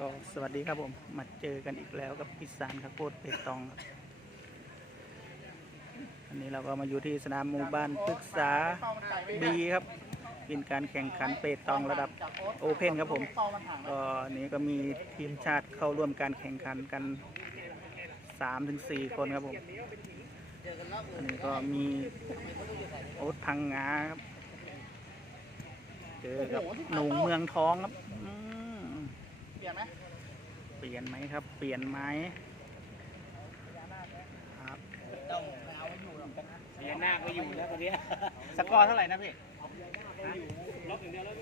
ก็สวัสดีครับผม มาเจอกันอีกแล้วกับพิสานข้าวโพดเปตองอันนี้เราก็มาอยู่ที่สนามหมู่บ้านปรึกษาบีครับ เป็นการแข่งขันเปตองระดับโอเพนครับผมก็นี้ก็มีทีมชาติเข้าร่วมการแข่งขันกัน 3-4ถึงคนครับผม อันนี้ก็มีโอ๊ตพังงาครับเจอกับหนุ่มเมืองท้องครับ เปลี่ยนไหมเปลี่ยนไหมครับ เปลี่ยนไหมครับต้องไม่เอาไว้อยู่หรอกกันพญานาคก็อยู่แล้วคนเนี้ยสกอร์เท่าไหร่นะพี่ล็อกอย่างเดียวแล้ว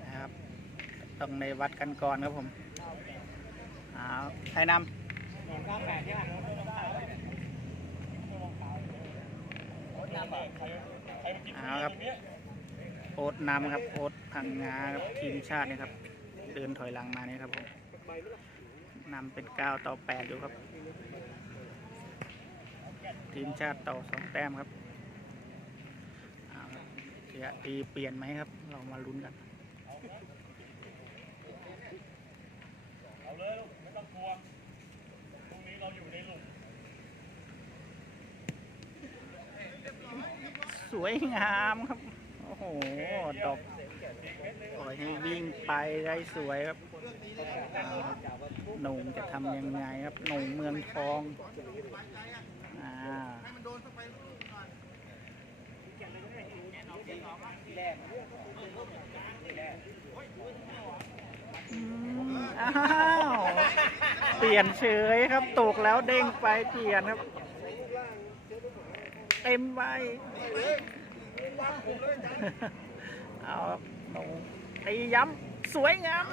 นะครับต้องในวัดกันก่อนครับผมเอาใครนเก้าแปดใช่ป่ะำ เอาครับ โอ๊ตนำครับ โอ๊ตพังงาครับทีมชาตินี่ครับ เดินถอยหลังมาเนี่ยครับผมนำเป็นเก้าต่อแปดอยู่ครับ ทีมชาติต่อสองแต้มครับเอาครับจะตีเปลี่ยนไหมครับ เรามาลุ้นกันเอาเลยลูกไม่ต้องกลัวพรุ่งนี้เราอยู่ในหลุม สวยงามครับ โอ้โห ดอกปล่อยให้วิ่งไปได้สวยครับเอาหนุ่มจะทำยังไงครับ หนุ่มเมืองทองอ่าอืมอ้าว เปลี่ยนเฉยครับตกแล้วเด้งไปเปลี่ยนครับ เต็มใบเอาหนูตีย้ำสวยงาม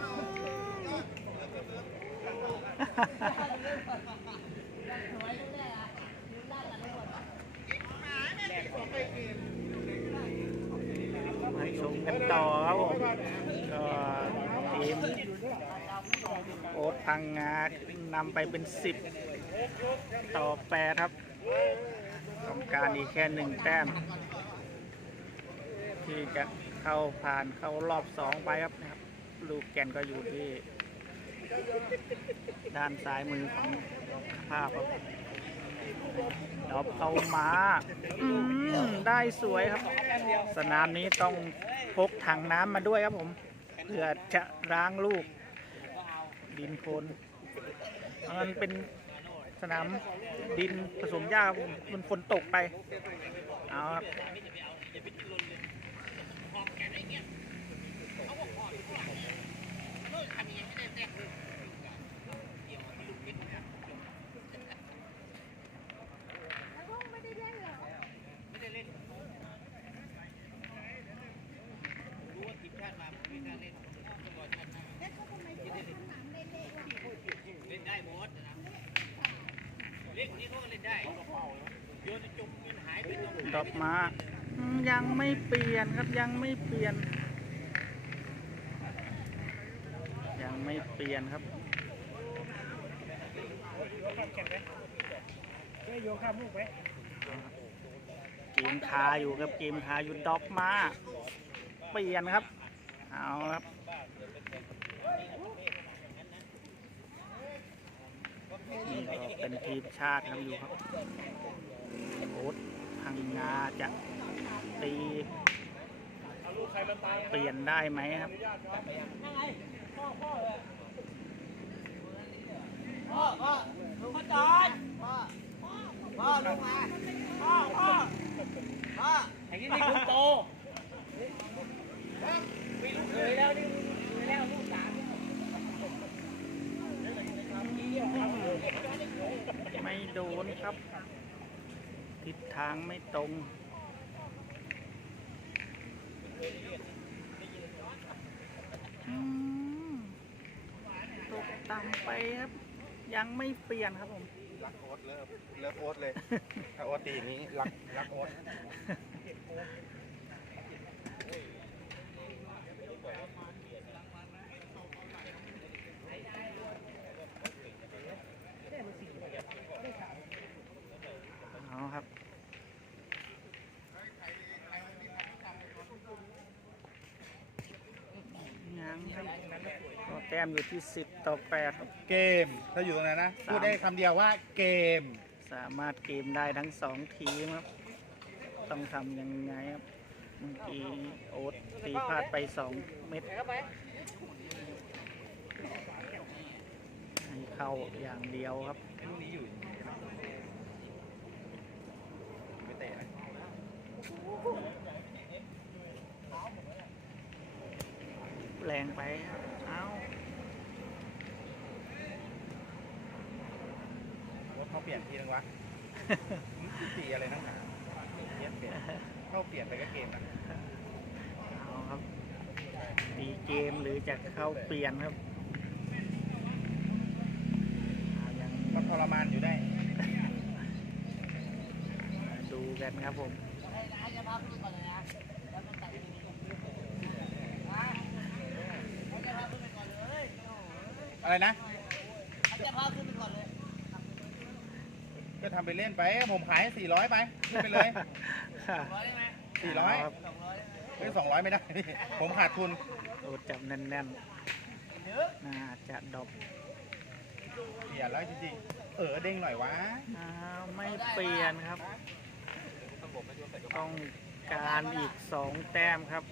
มาชมกันต่อครับผมก็ทีมโอ๊ตพังงานำไปเป็นสิบต่อแปดครับ ต้องการอีกแค่หนึ่งแต้ม ที่จะเข้าผ่านเข้ารอบสองไปครับนะครับ ลูกแก่นก็อยู่ที่ ด้านซ้ายมือของภาพครับดอบเข้ามาอืมได้สวยครับ สนามนี้ต้องพกถังน้ำมาด้วยครับผม เพื่อจะล้างลูกดินโคลนมันเป็น นามดินผสมหญ้ามมันฝนตกไปเอาครับ รู้ว่าทีมชาติมาไม่กล้าเล่นก่อนชาติหน้าเล่นได้หมดนะเล่นคนนี้เขาก็เล่นได้โยนจมเงินหายไปตรงไหน ดอกมาอืมยังไม่เปลี่ยนครับยังไม่เปลี่ยน ยังไม่เปลี่ยนครับได้โยนข้ามลูกไหมเกมคาอยู่ครับเกมคาอยู่ดอกมาเปลี่ยนครับ เอาครับนี่ก็เป็นทีมชาติครับอยู่ครับโอ๊ต พังงาจะตีเปลี่ยนได้ไหมครับพ่อพ่อลุงมาจอดพ่อพ่อลงมาพ่อพ่อพ่อไอ้นี่นี่คุณโตม่รู้เคยแล้วนี่เคยแล้วลูกสามไม่โดนครับ ทิศทางไม่ตรงอืมตกต่ำไปครับ ยังไม่เปลี่ยนครับผม รักโอ๊ตเลิฟเลิฟโอ๊ตเลย ถ้าโอ๊ตตีอย่างนี้รักรักโอ๊ต เอาครับ แต้มอยู่ที่ 10 ต่อ 8 ครับ เกมถ้าอยู่ตรงนั้นนะสามพูดได้คำเดียวว่าเกม สามารถเกมได้ทั้ง 2 ทีมครับ ต้องทำยังไงครับเมื่อกี้โอ๊ตตีพลาดไป 2 เม็ดให้เข้าอย่างเดียวครับ ลูกนี้อยู่ไม่เตะนะ แร งไปครับเอ้าว่าเขาเปลี่ยนทีนึงวะสีอะไรนักหนาเปลี่ยนเปลี่ยนเข้าเปลี่ยนไปก็เกมนะเอาครับตีเกมหรือจะเข้าเปลี่ยนครับเอายังมันทรมานอยู่ได้มาดูกันครับผม จะพาขึ้นไปก่อนเลยนะแล้วมันตัดตรงนี้นะเขาจะพาขึ้นไปก่อนเลย อะไรนะเขาจะพาขึ้นไปก่อนเลยก็ทำไปเล่นไป ผมขายสี่ร้อยไปขึ้นไปเลยร้อยได้ไหมสี่ร้อยครับสองร้อยเฮ้ยสองร้อยไม่ได้ ผมขาดทุนโอ้จับแน่นๆน่าจะดรอปเปลี่ยนแล้วจริงๆ เออเด้งหน่อยวะอ้าวไม่เปลี่ยนครับ ต้องการอีกสองแต้มครับ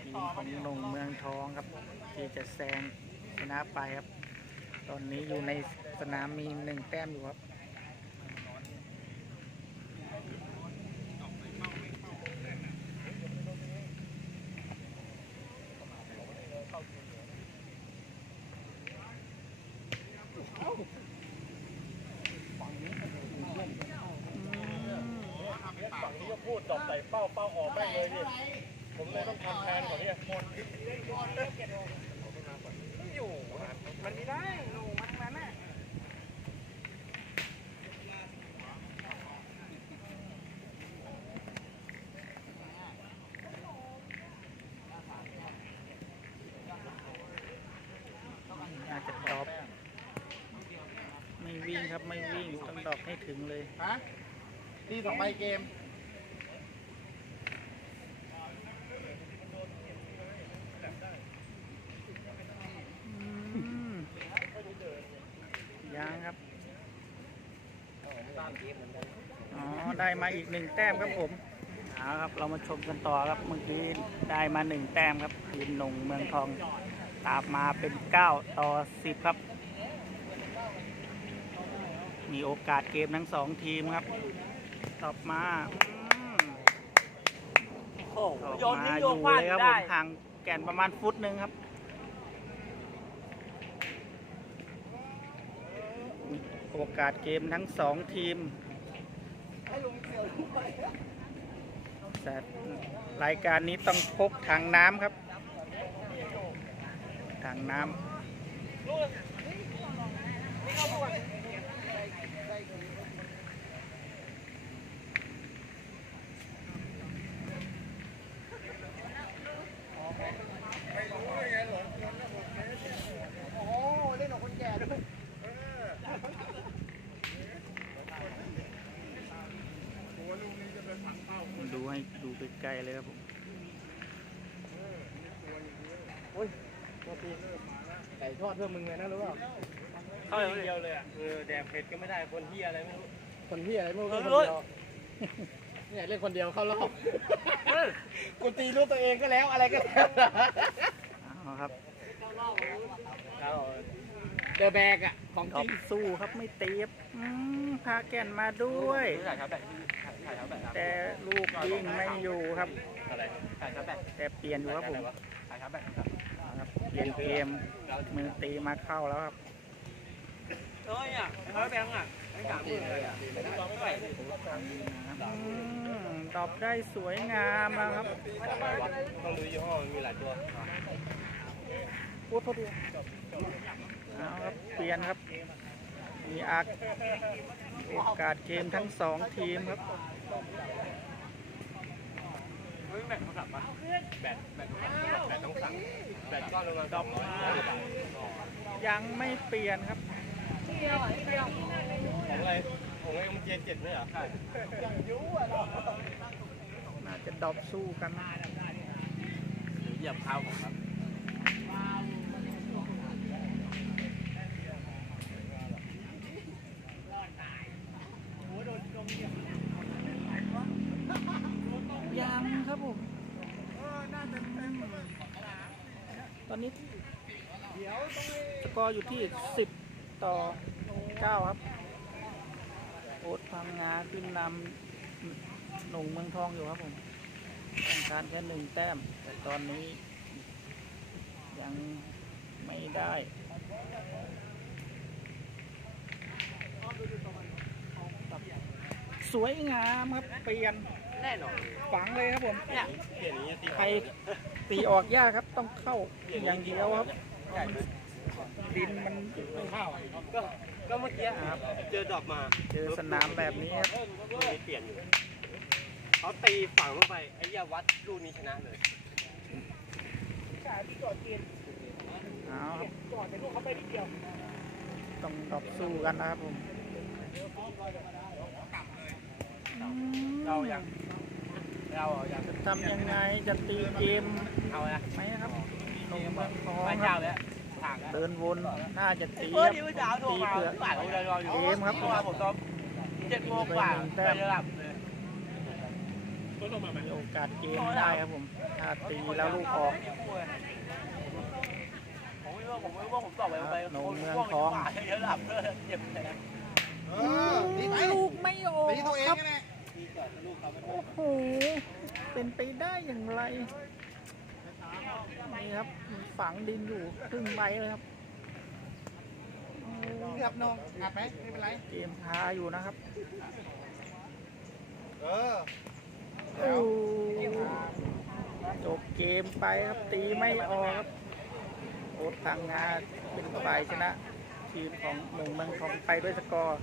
ทีมของหนงเมืองทองครับ ที่จะแซง ชนะไปครับ ตอนนี้อยู่ในสนามมีหนึ่งแต้มอยู่ครับพูดตอบใส่เป้าเป้าออกแม่งเลยนี่ผมเลยต้องทำแทนก่อน เนี่อยู่มันไม่ได้ลงมาทางนั้นน่ะน่าจะดรอปไม่วิ่งครับไม่วิ่งต้องดรอปให้ถึงเลย ฮะตีสองใบเกม อืมยังครับ อ๋อ ได้ มาอีกหนึ่งแต้มครับผมเอาครับเรามาชมกันต่อครับเมื่อกี้ได้มาหนึ่งแต้มครับทีมหนงเมืองทองตามมาเป็น 9 ต่อ 10 ครับ มีโอกาสเกมทั้งสองทีมครับตอบมาโอ้โยนมานี่อโยยู่นพลาดเลยครับผมห่างแก่นประมาณฟุตหนึ่งครับโอกาสเกมทั้งสองทีม แต่รายการนี้ต้องพกถังน้ำครับถังน้ำดูให้ดูใกล้ๆ เลยครับผมไก่ทอดเพื่อมึงเลยนะรู้เปล่าเข้าอย่างเดียวเลยอะเออแดกเผ็ดก็ไม่ได้คนเฮียอะไรไม่รู้คนที่อะไรไม่รู้เอคนอเดียวเนี่ยเล่นคนเดียวเข้ารอบกูตีลูกตัวเองก็แล้วอะไรก็แล้วเอาครับเดอะแบกอะของอจอริกงสู้ครับไม่ตีครับอืมพาแก่นมาด้วยถ่ายครับแบบถ่ายครับ แบบแต่ลูกยิงไม่อยู่ครับอะไรถ่ายครับแบบแต่เปลี่ยนอยู่ครับผมถ่ายครับแบบเอาครับเปลี่ยนเกมมือตีมาเข้าแล้วครับเอ้ยอะเขาแบงค์อะแบงค์สามหมื่นเลยอะต้องไม่ไหวอืมตอบได้สวยงามนะครับต้องดูยี่ห้อมีหลายตัวพูดโทษทีเอาครับเปลี่ยนครับมีอักโอกาสเกมทั้งสองทีมครับ เฮ้ยแบตเขากลับมาแบตแบตแบตต้องสั่งแบตก็ลงมาดอมยังไม่เปลี่ยนครับของอะไรของไอ้มันเจนเจ็ดเลยเหรอใช่น่าจะดรอปสู้กันนะเหยียบเท้าผมครับ ครับผมต อนนี้สกอร์อยู่ที่ 10 ต่อ 9 ครับ โอ๊ตพังงาขึ้นนำหนุ่งเมืองทองอยู่ครับผมต้องการแค่หนึ่งแต้ม แต่ตอนนี้ยังไม่ได้สวยงามครับ เปลี่ยน แน่นอนฝังเลยครับผมเนี่ยเปลี่ยนอย่างนี้ตีใครตีออกยากครับต้องเข้าอย่างเดียวครับ ดินมันก็ก็เมื่อกี้เจอดอกมาเจอสนามแบบนี้ครับมีเปลี่ยนอยู่เขาตีฝังเข้าไปไอ้ยาวัดลูกนี้ชนะเลยเอาครับต้องดอกสู้กันนะครับผม เราอย่างเราอย่างจะทำยังไงจะตีเกมเอาละไหมครับหนุ่มเมืองทองไม่คเจ้ารับแล้วถางแล้วเดินวนน่าจะตีคเออรับเดี๋ยวเช้าโทรมาฝ่ายเราเลยรออยู่เกมครับเมื่อวานผมตอนเจ็ดโมงกว่าไปจะหลับเลยมีโอกาสเกมได้ครับผมถ้าตีแล้วลูกออกผมไม่ว่าผมไม่ว่าผมตอบไปไปหนุ่มเมืองทองเยอะหลับเลยเจ็บแผลเออดีไหมลูกไม่ออกตีตัวเองครับไงเนี่ย โอ้โห เป็นไปได้อย่างไร นี่ครับมันฝังดินอยู่ครึ่งใบเลยครับโอ้เกือบนงอัดไหมไม่เป็นไร เกมพาอยู่นะครับ เออโอ้จบเกมไปครับตีไม่ออกครับโอ๊ตพังงาเป็นฝ่ายชนะ ทีมของหนึ่งเมืองทองไปด้วยสกอร์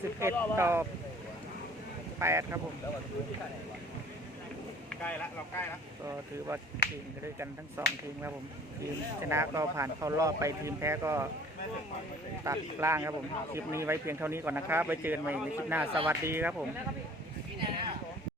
11 ต่อ 8ครับผม ใกล้ละเราใกล้ละก็ถือว่าเก่งกันด้วยกันทั้งสองทีมครับผม ทีมชนะก็ผ่านเข้ารอบไปทีมแพ้ก็ตัดล่างครับผม คลิปนี้ไว้เพียงเท่านี้ก่อนนะครับ ไว้เจอกันใหม่ในคลิปหน้า สวัสดีครับผมเ